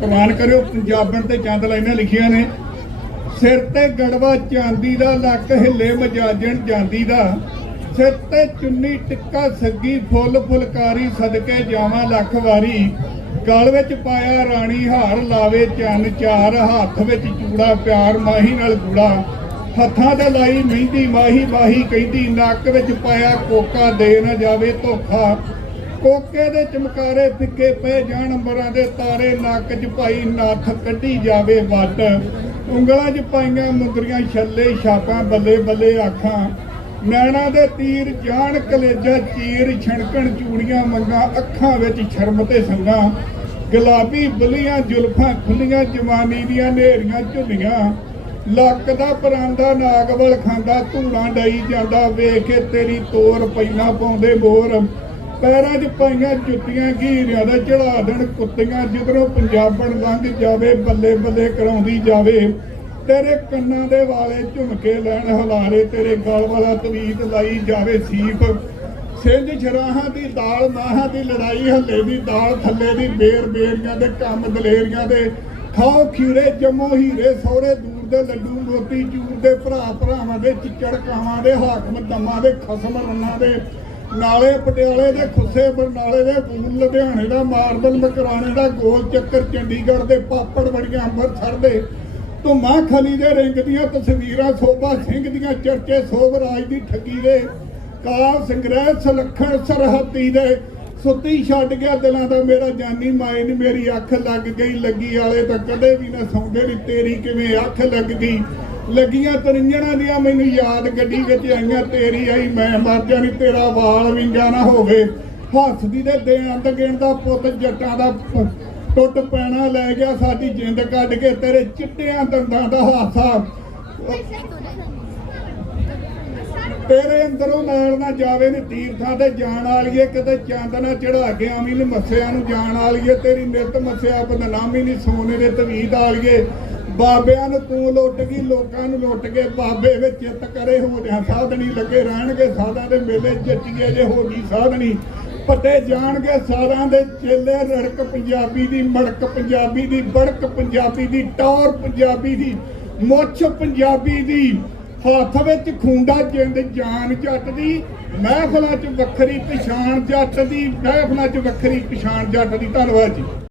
ਪ੍ਰਵਾਨ ਕਰਿਓ ਪੰਜਾਬਣ ਤੇ ਚੰਦ ਲਾਈਨਾਂ ਲਿਖੀਆਂ ਨੇ। ਸਿਰ ਤੇ ਗੜਵਾ ਚਾਂਦੀ ਦਾ, ਲੱਕ ਹਿੱਲੇ ਮਜਾਜਣ ਜਾਂਦੀ ਦਾ। ਸਿਰ ਤੇ ਚੁੰਨੀ ਟਿੱਕਾ ਸੱਗੀ, ਫੁੱਲ ਫੁਲਕਾਰੀ, ਸਦਕੇ ਜਾਵਾਂ ਲੱਖ ਵਾਰੀ। ਗਲ ਵਿੱਚ ਪਾਇਆ ਰਾਣੀ ਹਾਰ ਲਾਵੇ ਚੰਨ ਚਾਰ, ਹੱਥ ਵਿੱਚ ਚੂੜਾ ਪਿਆਰ ਮਾਹੀ ਨਾਲ ਗੂੜਾ। ਹੱਥਾਂ ਤੇ ਲਾਈ ਮਹਿੰਦੀ ਮਾਹੀ ਮਾਹੀ ਕਹਿੰਦੀ, ਨੱਕ ਵਿੱਚ ਪਾਇਆ ਕੋਕਾ, ਦੇ ਨਾ ਜਾਵੇ ਧੋਖਾ। ਕੋਕੇ ਦੇ ਚਮਕਾਰੇ ਫਿੱਕੇ ਪਏ ਜਾਣ ਅੰਬਰਾਂ ਦੇ ਤਾਰੇ ਨੱਕ 'ਚ ਪਾਈ ਨੱਥ ਕੱਢੀ ਜਾਵੇ ਵੱਟ। ਉਂਗਲਾਂ 'ਚ ਪਾਈਆਂ ਮੁੰਦਰੀਆਂ, ਛੱਲੇ ਛਾਪਾਂ, ਬੱਲੇ ਬੱਲੇ ਆਖਾਂ। ਨੈਣਾ ਦੇ ਤੀਰ ਜਾਣ, ਕਲੇਜਾ ਚੀਰ, ਛਣਕਣ ਚੂੜੀਆਂ ਮੰਗਾ, ਅੱਖਾਂ ਵਿੱਚ ਸ਼ਰਮ ਤੇ ਸੰਗਾ। ਗੁਲਾਬੀ ਬੁੱਲੀਆਂ, ਜ਼ੁਲਫਾਂ ਖੁੱਲੀਆਂ, ਜਵਾਨੀ ਦੀਆਂ ਨੇਰੀਆਂ ਝੁੱਲੀਆਂ। ਲੱਕ ਦਾ ਪਰਾਂਦਾ ਨਾਗਵਲ ਖਾਂਦਾ ਧੂੜਾਂ ਡਈ ਜਾਂਦਾ, ਵੇਖ ਕੇ ਤੇਰੀ ਤੋਰ ਪਹਿਲਾਂ ਪਾਉਂਦੇ ਮੋਰ। ਪੈਰਾਂ 'ਚ ਪਾਈਆਂ ਜੁੱਤੀਆਂ ਘੀਰਿਆਂ ਦਾ ਚੜਾ ਦੇਣ ਕੁੱਤੀਆਂ ਜਿੱਧਰੋਂ ਪੰਜਾਬਣ ਲੰਘ ਜਾਵੇ, ਬੱਲੇ ਬੱਲੇ ਕਰਾਉਂਦੀ ਜਾਵੇ। ਤੇਰੇ ਕੰਨਾਂ ਦੇ ਵਾਲੇ ਝੁਮਕੇ ਲੈਣ ਹਲਾਰੇ, ਤੇਰੇ ਗਲ ਵਾਲਾ ਤਵੀਤ ਲਾਈ ਜਾਵੇ ਸੀਪ। ਸਿੰਝ ਛਰਾਹਾਂ ਦੀ ਦਾਲ, ਮਾਹਾਂ ਦੀ ਲੜਾਈ, ਹੱਲੇ ਦੀ ਦਾਲ, ਥੱਲੇ ਦੀ ਬੇਰ ਬੇਰੀਆਂ ਦੇ ਕੰਮ ਦਲੇਰੀਆਂ ਦੇ। ਖਾਓ ਖੀਰੇ, ਜੰਮੋ ਹੀਰੇ, ਸਹੁਰੇ ਦੂਰ ਦੇ ਲੱਡੂ, ਮੋਤੀ ਚੂਰ ਦੇ ਭਰਾ ਭਰਾਵਾਂ ਦੇ ਚਿੱਚੜ ਕਾਵਾਂ ਦੇ ਹਾਕਮ ਦਮਾਂ ਦੇ ਖਸਮ ਰੰਨਾਂ ਦੇ। ਨਾਲੇ ਪਟਿਆਲੇ ਦੇ ਖੁੱਸੇ ਬਰਨਾਲੇ ਦੇ ਫੂਲ, ਲੁਧਿਆਣੇ ਦਾ ਮਾਰਬਲ, ਮਕਰਾਣੇ ਦਾ ਗੋਲ ਚੱਕਰ, ਚੰਡੀਗੜ੍ਹ ਦੇ ਪਾਪੜ ਬੜੀਆਂ ਅੰਮ੍ਰਿਤਸਰ ਦੇ ਧੁੰਮਾ ਖਲੀ ਦੇ ਰਿੰਗ ਦੀਆਂ ਤਸਵੀਰਾਂ, ਸੋਭਾ ਸਿੰਘ ਦੀਆਂ ਚਰਚੇ, ਸੋਭਰਾਜ ਦੀ ਠੱਗੀ ਦੇ। ਕਾਲ ਸੰਗ੍ਰਹਿ ਸਲੱਖਣ ਸਰਹੱਤੀ ਦੇ। ਸੁੱਤੀ ਛੱਡ ਗਿਆ ਦਿਲਾਂ ਦਾ ਮੇਰਾ, ਜਾਨੀ ਮਾਏ ਨੀ ਮੇਰੀ ਅੱਖ ਲੱਗ ਗਈ, ਲੱਗੀ ਵਾਲੇ ਤਾਂ ਕਦੇ ਵੀ ਨਾ ਸੌਂਦੇ ਨੀ ਤੇਰੀ ਕਿਵੇਂ ਅੱਖ ਲੱਗ ਗਈ। ਲੱਗੀਆਂ ਤਰਿੰਜਣਾ ਦੀਆਂ ਮੈਨੂੰ ਯਾਦ ਗੱਡੀ ਵਿੱਚ ਆਈਆਂ ਤੇਰੀ ਆਈ, ਮੈਂ ਮਰ ਜਾਣੀ ਤੇਰਾ ਵਾਲ ਵਿੰਗਾ ਨਾ ਹੋਵੇ। ਹੱਸਦੀ ਦੇ ਦੇਣ ਗਿਣ ਦਾ ਪੁੱਤ ਜੱਟਾਂ ਦਾ ਟੁੱਟ ਪੈਣਾ ਲੈ ਗਿਆ ਸਾਡੀ ਜਿੰਦ ਕੱਢ ਕੇ ਤੇਰੇ ਚਿੱਟਿਆਂ ਦੰਦਾਂ ਦਾ ਹਾਸਾ। ਤੇਰੇ ਅੰਦਰੋਂ ਨਾਲ ਨਾ ਜਾਵੇ ਨੀ ਤੀਰਥਾਂ ਤੇ ਜਾਣ ਵਾਲੀਏ, ਕਿਤੇ ਚੰਦ ਨਾ ਚੜਾ ਕੇ ਆਵੀਂ ਨੀ ਮੱਸਿਆਂ ਨੂੰ ਜਾਣ ਵਾਲੀਏ, ਤੇਰੀ ਨਿਤ ਮੱਸਿਆ ਬਦਨਾਮੀ ਨੀ ਸੋਨੇ ਦੇ ਤਵੀਦ ਵਾਲੀਏ। ਬਾਬਿਆਂ ਨੂੰ ਤੂੰ ਲੁੱਟ ਗਈ, ਲੋਕਾਂ ਨੂੰ ਲੁੱਟ ਕੇ ਬਾਬੇ ਵਿੱਚ ਚਿੱਤ ਕਰੇ ਹੋ ਸਾਧਣੀ ਲੱਗੇ ਰਹਿਣਗੇ, ਸਾਧਾਂ ਦੇ ਮੇਲੇ ਜੱਟੀਏ ਜੇ ਹੋ ਗਈ ਸਾਧਣੀ ਪੱਟੇ ਜਾਣਗੇ ਸਾਰਾਂ ਦੇ ਚੇਲੇ, ਰੜਕ ਪੰਜਾਬੀ ਦੀ ਮੜਕ ਪੰਜਾਬੀ ਦੀ, ਬੜਕ ਪੰਜਾਬੀ ਦੀ, ਟੌਰ ਪੰਜਾਬੀ ਦੀ, ਮੁੱਛ ਪੰਜਾਬੀ ਦੀ। ਹੱਥ ਵਿੱਚ ਖੁੰਡਾ ਜਿੰਦ ਜਾਨ ਜੱਟ ਦੀ, ਮਹਿਫਲਾਂ 'ਚ ਵੱਖਰੀ ਪਛਾਣ ਜੱਟ ਦੀ, ਮਹਿਫਲਾਂ 'ਚ ਵੱਖਰੀ ਪਛਾਣ ਜੱਟ ਦੀ। ਧੰਨਵਾਦ ਜੀ।